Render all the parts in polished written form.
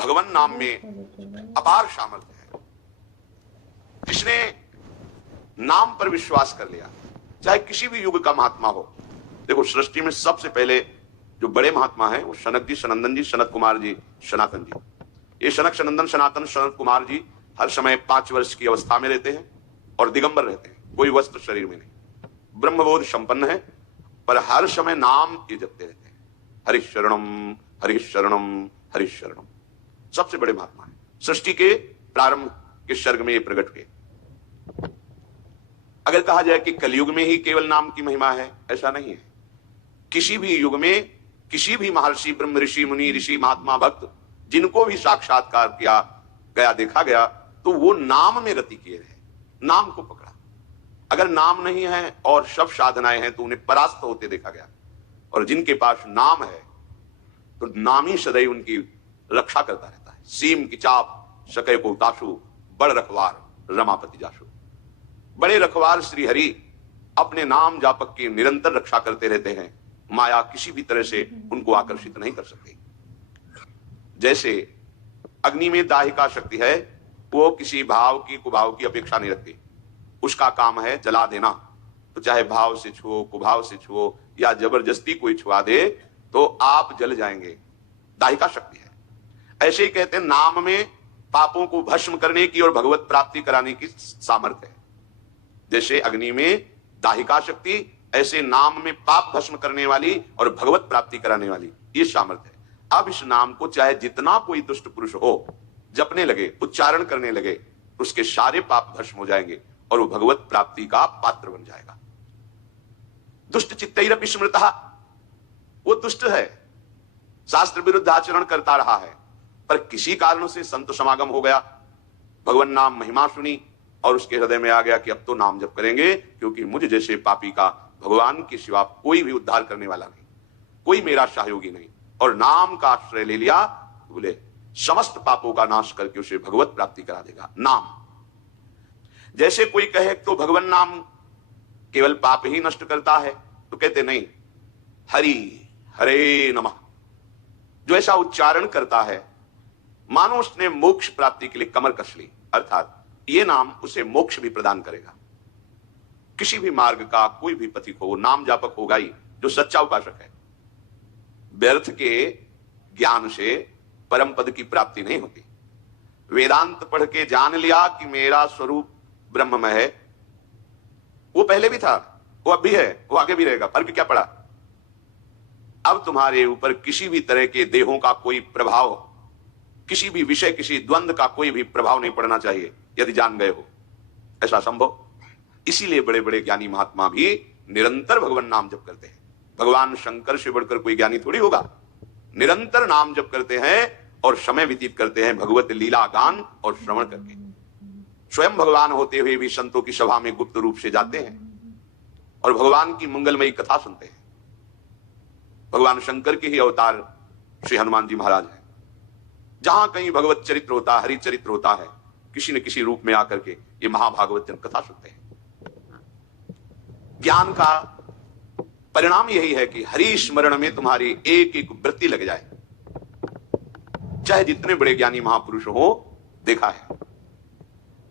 भगवान नाम में अपार सामर्थ्य है। जिसने नाम पर विश्वास कर लिया, चाहे किसी भी युग का महात्मा हो। देखो, सृष्टि में सबसे पहले जो बड़े महात्मा हैं वो सनक जी, सनंदन जी, सनत कुमार जी, सनातन जी। ये सनक, सनंदन, सनातन, सनत कुमार जी हर समय 5 वर्ष की अवस्था में रहते हैं और दिगंबर रहते हैं, कोई वस्त्र शरीर में नहीं, ब्रह्मबोध संपन्न है, पर हर समय नाम ये जपते रहते हैं, हरिशरणम हरिशरणम हरिशरणम। सबसे बड़े महात्मा है, सृष्टि के प्रारंभ के सर्ग में ये प्रकट हुए। अगर कहा जाए कि कलयुग में ही केवल नाम की महिमा है, ऐसा नहीं है। किसी भी युग में किसी भी महर्षि, ब्रह्म ऋषि, मुनि ऋषि, महात्मा, भक्त जिनको भी साक्षात्कार किया गया, देखा गया, तो वो नाम में रति किए रहे, नाम को पकड़ा। अगर नाम नहीं है और सब साधनाएं हैं तो उन्हें परास्त होते देखा गया। और जिनके पास नाम है तो नाम ही सदैव उनकी रक्षा करता रहता है। सीम की चाप सके को ताशु, बड़ रखवार रमापति जाशु। बड़े रखवार श्री हरि अपने नाम जापक की निरंतर रक्षा करते रहते हैं। माया किसी भी तरह से उनको आकर्षित नहीं कर सकती। जैसे अग्नि में दाहिका शक्ति है, वो किसी भाव की कुभाव की अपेक्षा नहीं रखती, उसका काम है जला देना। तो चाहे भाव से छुओ, कुभाव से छुओ या जबरदस्ती कोई छुआ दे तो आप जल जाएंगे, दाहिका शक्ति है। ऐसे ही कहते हैं नाम में पापों को भस्म करने की और भगवत प्राप्ति कराने की सामर्थ्य है। जैसे अग्नि में दाहिका शक्ति, ऐसे नाम में पाप भस्म करने वाली और भगवत प्राप्ति कराने वाली ये सामर्थ्य है। अब इस नाम को चाहे जितना कोई दुष्ट पुरुष हो जपने लगे, उच्चारण करने लगे, उसके सारे पाप भस्म हो जाएंगे और वो भगवत प्राप्ति का पात्र बन जाएगा। दुष्ट चित्तैरपि स्मृतः, वो दुष्ट है, शास्त्र विरुद्ध आचरण करता रहा है, पर किसी कारण से संत समागम हो गया, भगवान नाम महिमा सुनी और उसके हृदय में आ गया कि अब तो नाम जप करेंगे, क्योंकि मुझ जैसे पापी का भगवान के सिवा कोई भी उद्धार करने वाला नहीं, कोई मेरा सहयोगी नहीं। और नाम का आश्रय ले लिया, बोले समस्त पापों का नाश करके उसे भगवत प्राप्ति करा देगा नाम। जैसे कोई कहे तो भगवान नाम केवल पाप ही नष्ट करता है, तो कहते नहीं, हरि हरे नमः जो ऐसा उच्चारण करता है मानो उसने मोक्ष प्राप्ति के लिए कमर कस ली, अर्थात ये नाम उसे मोक्ष भी प्रदान करेगा। किसी भी मार्ग का कोई भी पथिक हो, वो नाम जापक होगा ही जो सच्चा उपासक है। व्यर्थ के ज्ञान से परम पद की प्राप्ति नहीं होती। वेदांत पढ़ के जान लिया कि मेरा स्वरूप ब्रह्म में है, वो पहले भी था, वो अब भी है, वो आगे भी रहेगा, फर्क क्या पड़ा। अब तुम्हारे ऊपर किसी भी तरह के देहों का कोई प्रभाव, किसी भी विषय, किसी द्वंद्व का कोई भी प्रभाव नहीं पड़ना चाहिए यदि जान गए हो। ऐसा संभव। इसीलिए बड़े बड़े ज्ञानी महात्मा भी निरंतर भगवान नाम जप करते हैं। भगवान शंकर से बढ़कर कोई ज्ञानी थोड़ी होगा। निरंतर नाम जप करते हैं और समय व्यतीत करते हैं भगवत लीला गान और श्रवण करके। स्वयं भगवान होते हुए भी संतों की सभा में गुप्त रूप से जाते हैं और भगवान की मंगलमयी कथा सुनते हैं। भगवान शंकर के ही अवतार श्री हनुमान जी महाराज हैं। जहां कहीं भगवत चरित्र होता है, हरि चरित्र होता है, किसी न किसी रूप में आकर के ये महाभागवत जन कथा सुनते हैं। ज्ञान का परिणाम यही है कि हरि स्मरण में तुम्हारी एक एक वृत्ति लग जाए। चाहे जितने बड़े ज्ञानी महापुरुष हो, देखा है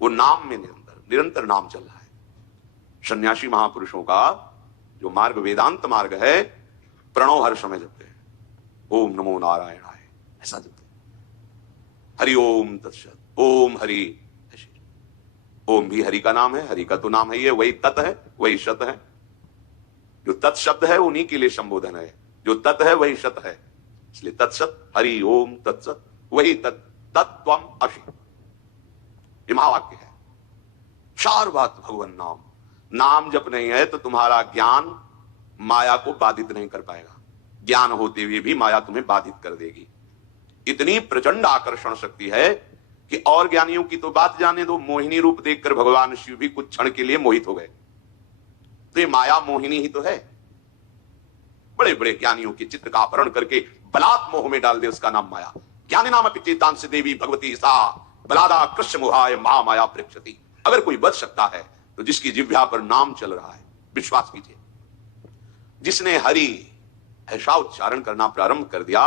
वो नाम में निरंतर नाम चल रहा है। सन्यासी महापुरुषों का जो मार्ग वेदांत मार्ग है, प्रणव हर समय जपते हैं, ओम नमो नारायणाय, ऐसा जपते हैं। हरि ओम तत्सत, ओम हरि। ओम भी हरि का नाम है, हरि का तो नाम है, ये वही तत् है, वही सत है। जो तत् शब्द है उन्हीं के लिए संबोधन है, जो तत् है वही सत है, इसलिए तत्सत, हरि ओम तत्सत, वही तत्त्वम असि, ये महावाक्य है। चार बात भगवान नाम। नाम जप नहीं है तो तुम्हारा ज्ञान माया को बाधित नहीं कर पाएगा। ज्ञान होते हुए भी माया तुम्हें बाधित कर देगी। इतनी प्रचंड आकर्षण शक्ति है कि और ज्ञानियों की तो बात जाने दो, मोहिनी रूप देखकर भगवान शिव भी कुछ क्षण के लिए मोहित हो गए। तो ये माया मोहिनी ही तो है। बड़े बड़े ज्ञानियों के चित्त का अपहरण करके बलात् मोह में डाल दे, उसका नाम माया। ज्ञानी नाम चेतांश देवी भगवती सा बलादा कृष्ण मोहाय महामाया प्रेक्षति। अगर कोई बच सकता है तो जिसकी जिह्वा पर नाम चल रहा है, विश्वास कीजिए। जिसने हरि ऐसा उच्चारण करना प्रारंभ कर दिया,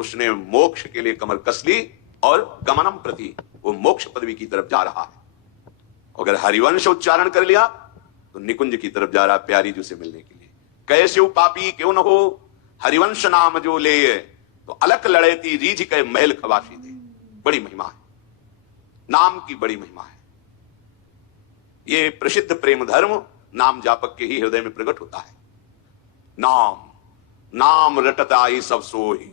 उसने मोक्ष के लिए कमर कस ली और गमनम प्रति, वो मोक्ष पदवी की तरफ जा रहा है। अगर हरिवंश उच्चारण कर लिया तो निकुंज की तरफ जा रहा, प्यारी जी से मिलने के लिए। कैसे पापी क्यों न हो, हरिवंश नाम जो ले, तो अलक लड़ेती रीझ के महल खवासी थे। बड़ी महिमा है, नाम की बड़ी महिमा है। ये प्रसिद्ध प्रेम धर्म नाम जापक के ही हृदय में प्रकट होता है। नाम नाम रटत आई सब सोई।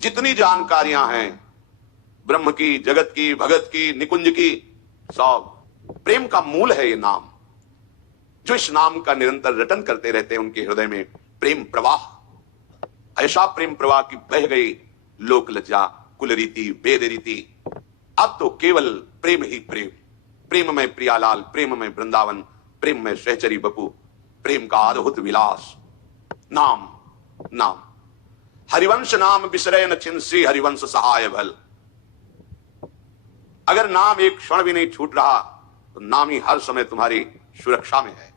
जितनी जानकारियां हैं ब्रह्म की, जगत की, भगत की, निकुंज की, सब प्रेम का मूल है ये नाम। जो इस नाम का निरंतर रटन करते रहते हैं उनके हृदय में प्रेम प्रवाह, ऐसा प्रेम प्रवाह की बह गई लोक लज्जा, कुल रीति, वेद रीति। अब तो केवल प्रेम ही प्रेम, प्रेम में प्रियालाल, प्रेम में वृंदावन, प्रेम में सहचरी बपू, प्रेम का अद्भुत विलास। नाम नाम हरिवंश नाम बिसरे न छिन, श्री हरिवंश सहाय भल। अगर नाम एक क्षण भी नहीं छूट रहा तो नाम ही हर समय तुम्हारी सुरक्षा में है,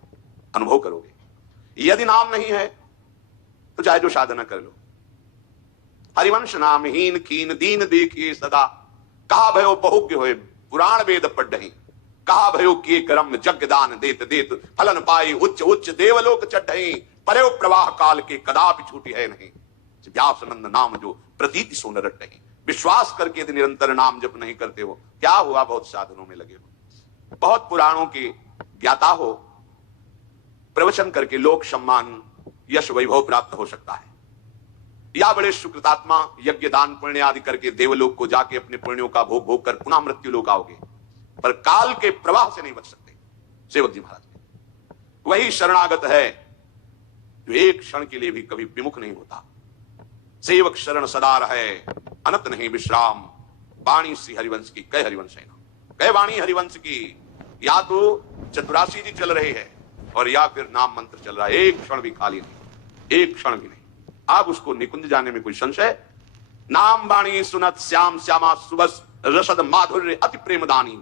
अनुभव करोगे। यदि नाम नहीं है तो चाहे जो साधना कर लो। हरिवंश नाम हीन कीन दीन देखिए सदा, कहा भयो बहुज्ञ होए पुराण वेद पढ़हि, कहा भयो किए कर्म जग दान देत देत, फलन पाई उच्च उच्च देवलोक चढ़हि, परे प्रवाह काल के कदापि छूटी है नहीं। व्यासनंद नाम जो प्रतीति सोन रट नहीं। विश्वास करके यदि निरंतर नाम जप नहीं करते हो, क्या हुआ बहुत साधनों में लगे हो, बहुत पुराणों की ज्ञाता हो, प्रवचन करके लोक सम्मान यश वैभव प्राप्त हो सकता है, या बड़े सुकृतात्मा यज्ञ दान पुण्य आदि करके देवलोक को जाके अपने पुण्यों का भोग भोग कर पुनः मृत्यु लोक आओगे, पर काल के प्रवाह से नहीं बच सकते। सेवक जी महाराज वही शरणागत है जो एक क्षण के लिए भी कभी विमुख नहीं होता। सेवक शरण सदा रहे, अनंत नहीं विश्राम, वाणी श्री हरिवंश की, कह हरिवंश है ना, कह वाणी हरिवंश की। या तो चतुरासी जी चल रहे हैं और या फिर नाम मंत्र चल रहा है, एक क्षण भी खाली नहीं, एक क्षण भी नहीं। आप उसको निकुंज जाने में कोई संशय? नाम वाणी सुनत श्याम श्यामा सुबस, रसद माधुर्य अति प्रेमदानी।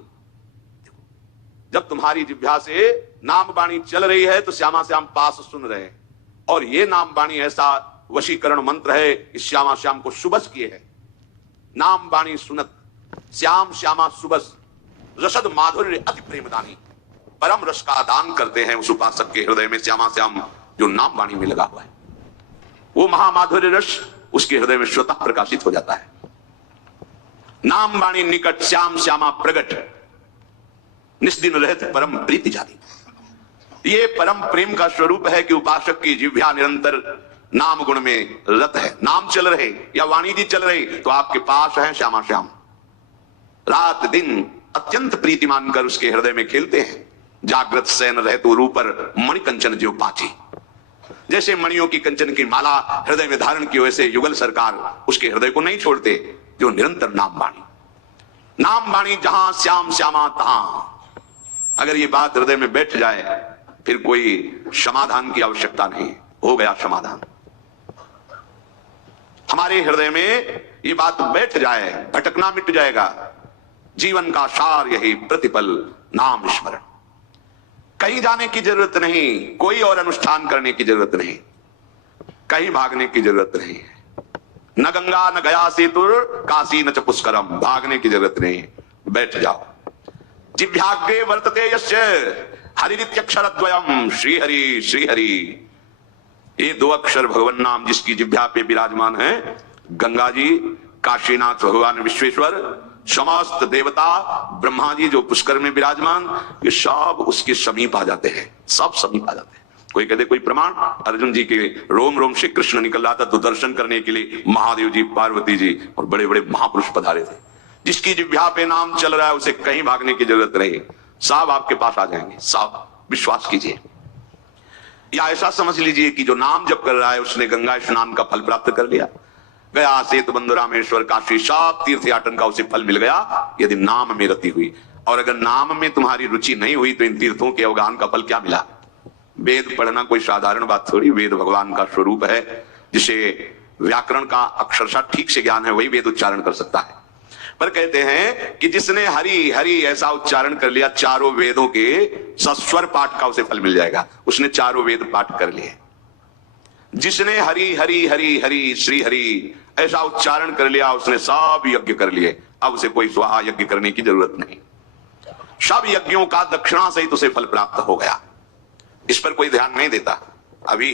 जब तुम्हारी जिह्वा से नाम वाणी चल रही है तो श्यामा श्याम पास सुन रहे हैं, और ये नाम वाणी ऐसा वशीकरण मंत्र है, इस श्यामा श्याम को सुबस किए है। नाम वाणी सुनत श्याम श्यामा सुबस, रसद माधुर्य अति प्रेमदानी। परम रस का दान करते हैं उस उपासक के हृदय में श्यामा श्याम जो नाम वाणी में लगा हुआ है। वो महामाधुर्य रस उसके हृदय में स्वतः प्रकाशित हो जाता है। नाम वाणी निकट श्याम श्यामा प्रगट, निस्दिन रहत परम प्रीति जाती। ये परम प्रेम का स्वरूप है कि उपासक की जिह्वा निरंतर नाम गुण में रत है। नाम चल रहे या वाणी जी चल रही तो आपके पास है श्यामा श्याम, रात दिन अत्यंत प्रीति मानकर उसके हृदय में खेलते हैं। जागृत सैन रहे तो रूपर मणि कंचन जो पाची, जैसे मणियों की कंचन की माला हृदय में धारण की, वैसे युगल सरकार उसके हृदय को नहीं छोड़ते जो निरंतर नाम वाणी। नाम वाणी जहां श्याम श्यामा तहां। अगर ये बात हृदय में बैठ जाए फिर कोई समाधान की आवश्यकता नहीं, हो गया समाधान। हमारे हृदय में ये बात बैठ जाए, भटकना मिट जाएगा। जीवन का सार यही प्रतिपल नाम स्मरण। कहीं जाने की जरूरत नहीं, कोई और अनुष्ठान करने की जरूरत नहीं, कहीं भागने की जरूरत नहीं है। न गंगा न गया सेतुर काशी न च पुष्करम, भागने की जरूरत नहीं, बैठ जाओ। जिह्वाग्रे वर्तते यस्य हरिरित्यक्षरद्वयम्, श्री हरि श्री हरि। ये दो अक्षर भगवान नाम जिसकी जिह्वा पे विराजमान है, गंगा जी, काशीनाथ भगवान विश्वेश्वर, समस्त देवता, ब्रह्मा जी जो पुष्कर में विराजमान, ये सब उसके समीप आ जाते हैं, सब समीप आ जाते हैं। कोई कहते कोई प्रमाण? अर्जुन जी के रोम रोम से कृष्ण निकल रहा था तो दर्शन करने के लिए महादेव जी, पार्वती जी और बड़े बड़े महापुरुष पधारे थे। जिसकी जिह्वा पे नाम चल रहा है उसे कहीं भागने की जरूरत नहीं, सब आपके पास आ जाएंगे, सब। विश्वास कीजिए। या ऐसा समझ लीजिए कि जो नाम जप कर रहा है उसने गंगा स्नान का फल प्राप्त कर लिया। गया सेतु बंधु रामेश्वर काशी सब तीर्थ याटन का उसे फल मिल गया यदि नाम में रति हुई। और अगर नाम में तुम्हारी रुचि नहीं हुई तो इन तीर्थों के अवगान का फल क्या मिला? वेद पढ़ना कोई साधारण बात थोड़ी, वेद भगवान का स्वरूप है। जिसे व्याकरण का अक्षरशः ठीक से ज्ञान है वही वेद उच्चारण कर सकता है। पर कहते हैं कि जिसने हरि हरि ऐसा उच्चारण कर लिया, चारों वेदों के सस्वर पाठ का उसे फल मिल जाएगा। उसने चारों वेद पाठ कर लिए। जिसने हरि हरि हरि हरि श्री हरि ऐसा उच्चारण कर लिया, उसने सब यज्ञ कर लिए। अब उसे कोई स्वाहा यज्ञ करने की जरूरत नहीं। सब यज्ञों का दक्षिणा सहित उसे फल प्राप्त हो गया। इस पर कोई ध्यान नहीं देता। अभी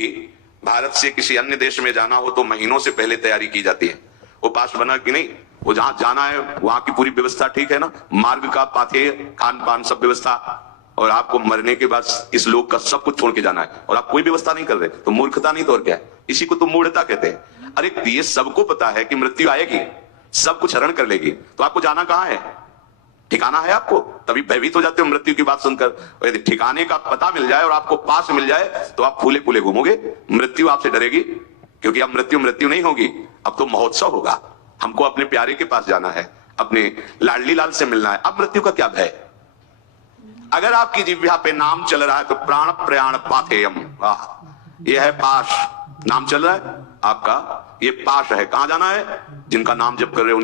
भारत से किसी अन्य देश में जाना हो तो महीनों से पहले तैयारी की जाती है। वो पास बना कि नहीं, वो जहां जाना है वहां की पूरी व्यवस्था ठीक है ना, मार्ग का, पाथे, खान पान सब व्यवस्था, और आपको मरने के बाद इस लोक का सब कुछ छोड़ के जाना है और आप कोई व्यवस्था नहीं कर रहे, तो मूर्खता नहीं तो और क्या है? इसी को तो मूढ़ता कहते हैं। अरे ये सबको पता है कि मृत्यु आएगी, सब कुछ हरण कर लेगी, तो आपको जाना कहां है? ठिकाना है आपको, तभी भयभीत हो जाते हो मृत्यु की बात सुनकर। यदि ठिकाने का पता मिल जाए और आपको पास मिल जाए तो आप फूले फूले घूमोगे, मृत्यु आपसे डरेगी, क्योंकि अब मृत्यु मृत्यु नहीं होगी, अब तो महोत्सव होगा। हमको अपने प्यारे के पास जाना है, अपने लाडली लाल से मिलना है। अब मृत्यु का क्या भय? अगर आपकी जिह्वा पे नाम चल रहा है तो प्राण प्रयाण पाथेयम, यह है पाश। नाम चल रहा है आपका, ये पाश है। कहां जाना है? जिनका नाम जप कर रहे हो